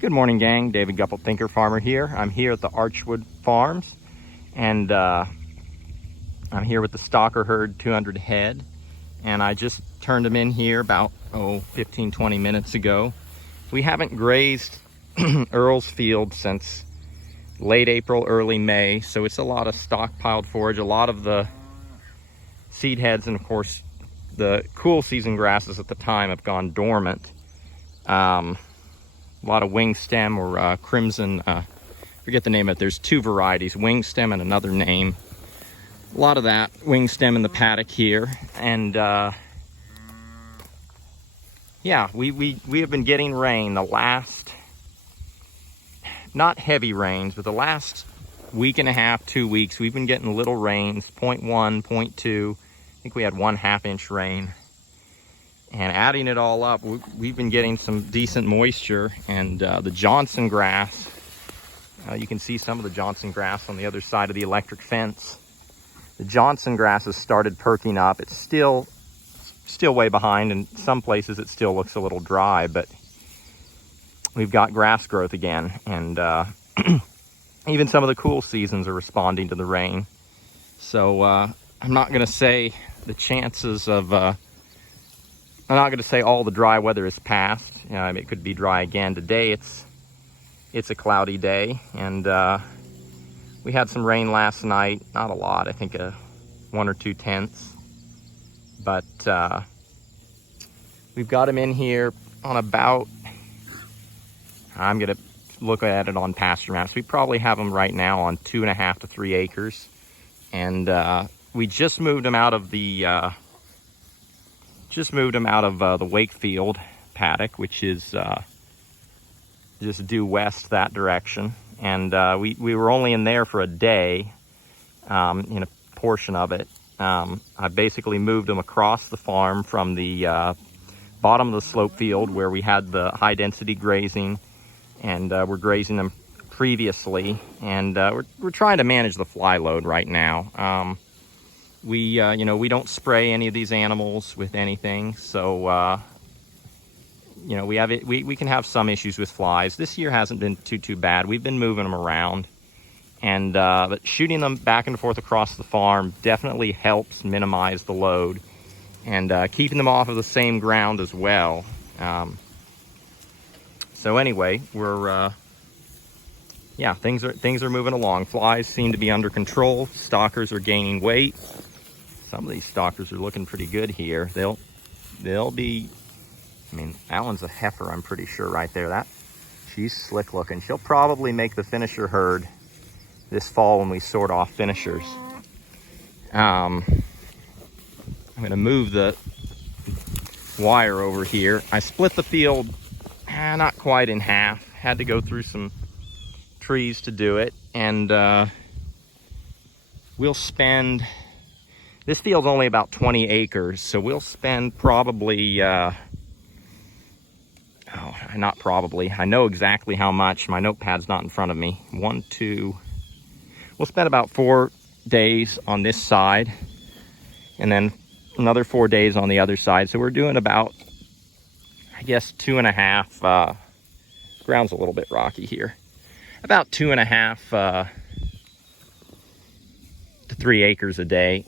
Good morning, gang. David Gupple, Thinker Farmer here. I'm here at the Archwood Farms, and I'm here with the stocker herd, 200 head, and I just turned them in here about 15-20 minutes ago. We haven't grazed Earl's field since late April, early May, so it's a lot of stockpiled forage, a lot of the seed heads, and of course the cool season grasses at the time have gone dormant. A lot of wing stem or crimson, forget the name of it. There's two varieties, wing stem and another name. A lot of that wing stem in the paddock here. And yeah, we have been getting rain the last, not heavy rains, but the last week and a half, 2 weeks, we've been getting little rains, 0.1, 0.2. I think we had 1/2 inch rain. And adding it all up, we've been getting some decent moisture. And the Johnson grass, you can see some of the Johnson grass on the other side of the electric fence. The Johnson grass has started perking up. It's still way behind. In some places it still looks a little dry, but we've got grass growth again. And even some of the cool seasons are responding to the rain. So I'm not going to say the chances of... I'm not going to say all the dry weather is past. It could be dry again. Today it's a cloudy day, and we had some rain last night. Not a lot, I think 1 or 2 tenths. But we've got them in here on about, I'm going to look at it on pasture maps. We probably have them right now on 2.5 to 3 acres. And we just moved them out of the the Wakefield paddock, which is just due west that direction. And we were only in there for a day, in a portion of it. I basically moved them across the farm from the bottom of the slope field where we had the high density grazing, and we're grazing them previously. And we're trying to manage the fly load right now. We don't spray any of these animals with anything, so we can have some issues with flies. This year hasn't been too bad. We've been moving them around, and but shooting them back and forth across the farm definitely helps minimize the load, and keeping them off of the same ground as well. So anyway, we're yeah, things are moving along. Flies seem to be under control. Stalkers are gaining weight. Some of these stalkers are looking pretty good here. They'll be, I mean, that one's a heifer, I'm pretty sure, right there. She's slick looking. She'll probably make the finisher herd this fall when we sort off finishers. I'm gonna move the wire over here. I split the field, not quite in half. Had to go through some trees to do it, and we'll spend, this field's only about 20 acres, so we'll spend probably, not probably, I know exactly how much. My notepad's not in front of me. We'll spend about 4 days on this side, and then another 4 days on the other side. So we're doing about, I guess, 2.5, ground's a little bit rocky here. About 2.5 to 3 acres a day.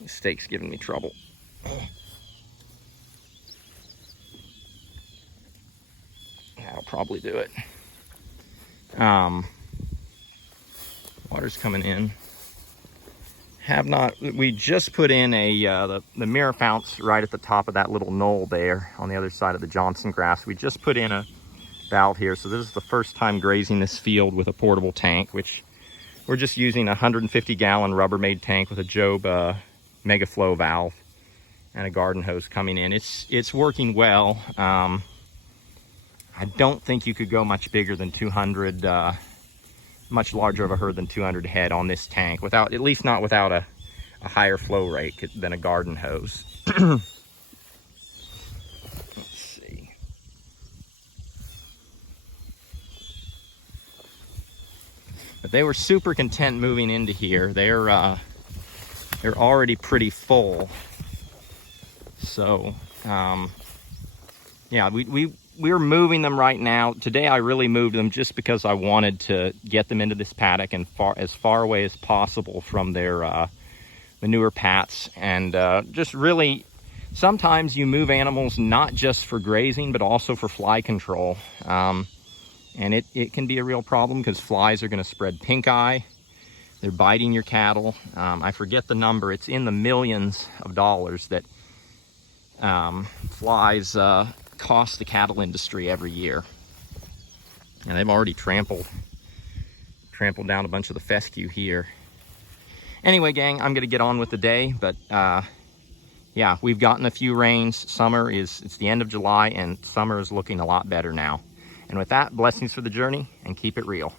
This stake's giving me trouble. That'll probably do it. Water's coming in. We just put in the mirror founts right at the top of that little knoll there on the other side of the Johnson grass. We just put in a valve here, so this is the first time grazing this field with a portable tank, which we're just using a 150-gallon Rubbermaid tank with a Job mega flow valve and a garden hose coming in. It's working well. I don't think you could go much bigger than 200, much larger of a herd than 200 head on this tank, without, at least not without a higher flow rate than a garden hose. But they were super content moving into here. They're already pretty full. So yeah, we we're moving them right now. Today I really moved them just because I wanted to get them into this paddock and as far away as possible from their manure pats. And just really, sometimes you move animals not just for grazing, but also for fly control. And it can be a real problem because flies are going to spread pinkeye. They're biting your cattle. I forget the number. It's in the millions of dollars that flies cost the cattle industry every year. And they've already trampled down a bunch of the fescue here. Anyway, gang, I'm going to get on with the day, but yeah, we've gotten a few rains. It's the end of July, and summer is looking a lot better now. And with that, blessings for the journey, and keep it real.